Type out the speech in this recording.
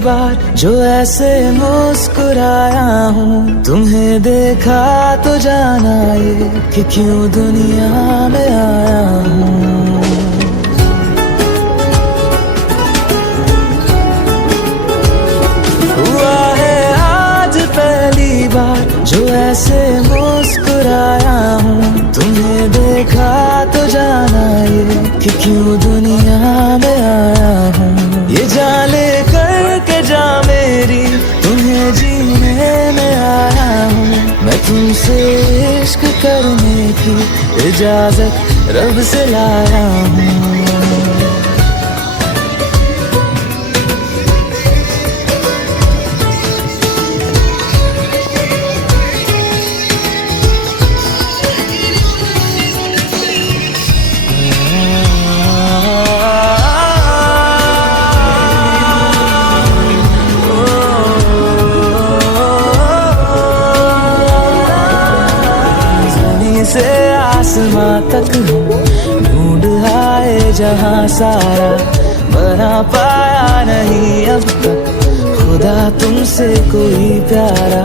बार जो ऐसे मुस्कुराया हूँ, तुम्हें देखा तो जाना ये कि क्यों दुनिया में आया हूँ। हुआ है आज पहली बार जो ऐसे मुस्कुराया हूँ, तुम्हें देखा तो जाना ये कि क्यों दुनिया में आया हूँ। ये जाने करके जा मेरी तुम्हें जीने में आया हूँ। मैं तुमसे इश्क करने की इजाजत रब से लाया हूँ। से आसमां तक हम ढूंढ आए जहां सारा, बना पाया नहीं अब तक खुदा तुमसे कोई प्यारा।